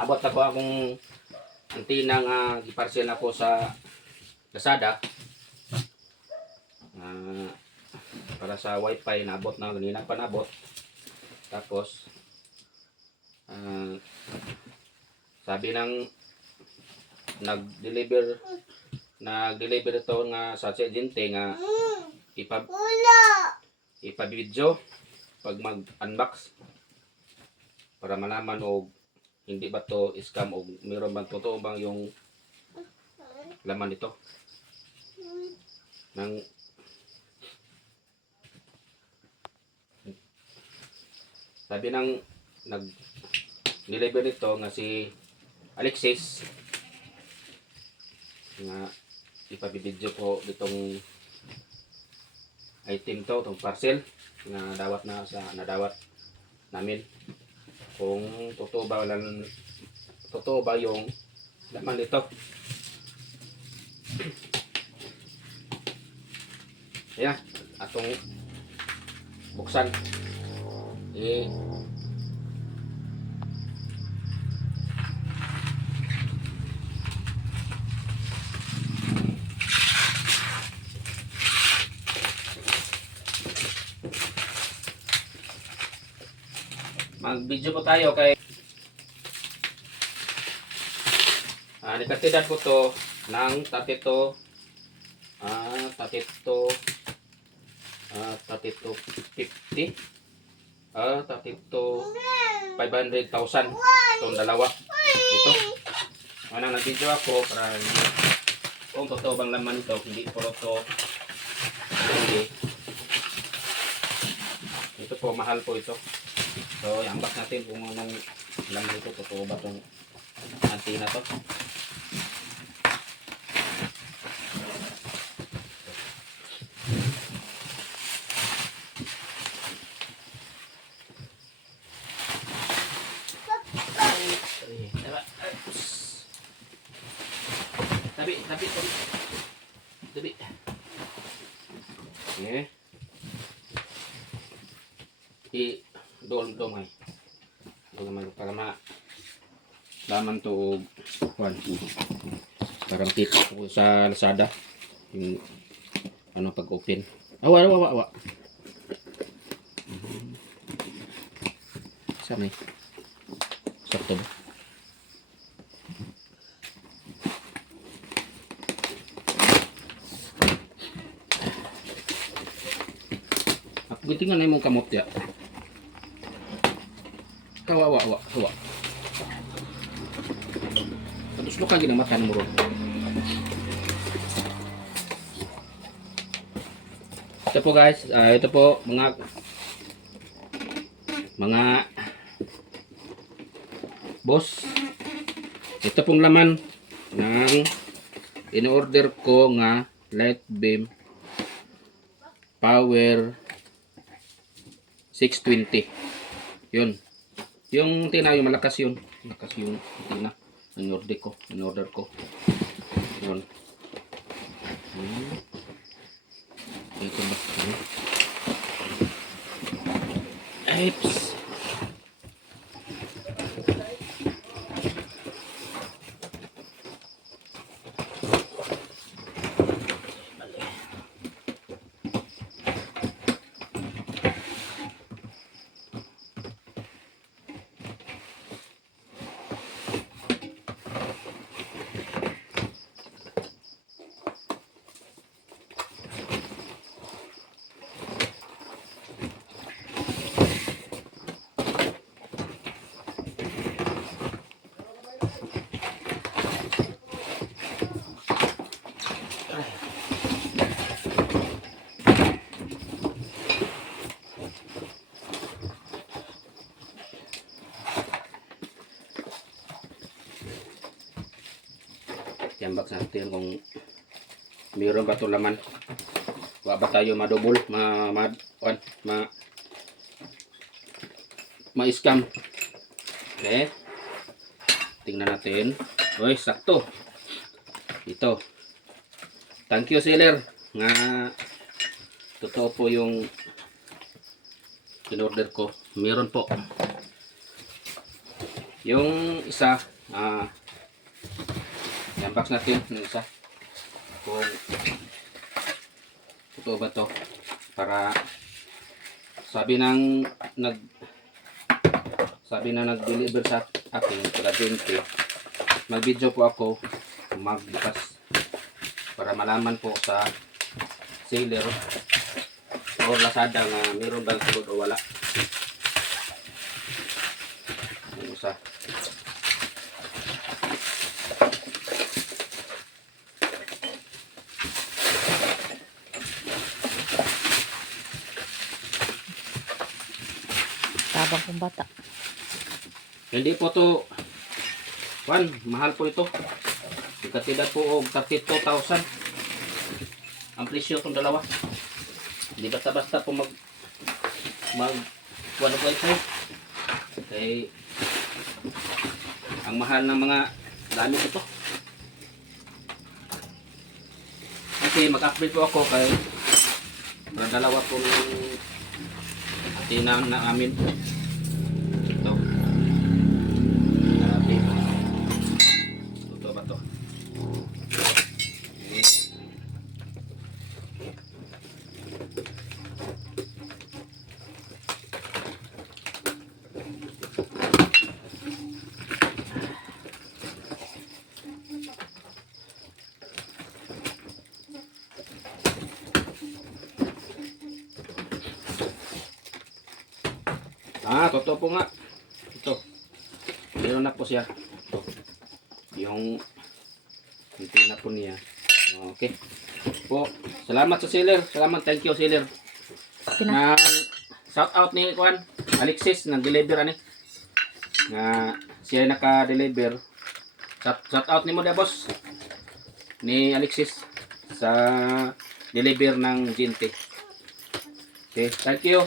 Nabot ako akong antina nga giparcel na ko sa Lazada. Para sa wifi, nabot na ganina pa nabot. Tapos sabi ng nag-deliver ito nga sa agente nga ipa-video pag mag-unbox para malaman o hindi ba to scam o mayroon bang totoo bang yung laman nito ng sabi ng nag-deliver nito nga si Alexis nga ipabibidyo ko itong item to, itong parcel na nadawat namin kung totoo ba yung laman nito. Ayan, atong buksan. Mag-video po tayo kay nikatidad ko to ng 32 50 500,000 itong dalawa ito. Manang nag-video ako para kung totoo bang laman ito, hindi po ito ito po, mahal po ito. So, i-unbox natin kung anong laman ito, totoo ba itong antina to. Tabi. Okay. Doon ay. Doon naman para laman to one. Parang tip ko sa Lazada yung ano pag-open. Awa. Sana eh. Sakto ba? Gitingan na yung kamot ya. Kawawa. Terus lo kagin ang matan mo ron. Ito po guys, ito po mga boss. Ito pong laman ng in-order ko nga light beam power 620. Yun. Yung tina, yung malakas yun. Malakas yung tina. In-order ko. Yun. Ito ba? Oops. I-unbox natin kung mayroon ba ito laman. Wala ba tayo madubol, ma-scam. Okay. Tingnan natin. Uy, sakto. Ito. Thank you seller. Nga totoo po yung in-order ko. Meron po. Yung isa i-unbox natin ng isa kung totoo ba to, para sabi na nag-deliver sa akin pala 20, mag-video po ako magbukas para malaman po sa seller o Lazada na meron bang sulod o wala. Yung isa. Tabang kong bata. Hindi po to, mahal po ito. Ikatida po og 32,000 ang presyo itong dalawa. Hindi basta-basta po mag wifi. Kaya ang mahal ng mga gamit ito. Kasi mag-upgrade po ako kay dalawa po ng tinang na amin. Ito. Ito ba to? Okay. Totoo po nga. Ito. Meron na po siya. Ito. Yung na po niya. Okay. Po, salamat sa seller. Salamat, thank you seller. Na shout out ni Juan Alexis nag-deliver ani. Na siya naka-deliver. Shout out ni mo da boss. Ni Alexis sa deliver ng Gente. Okay, thank you.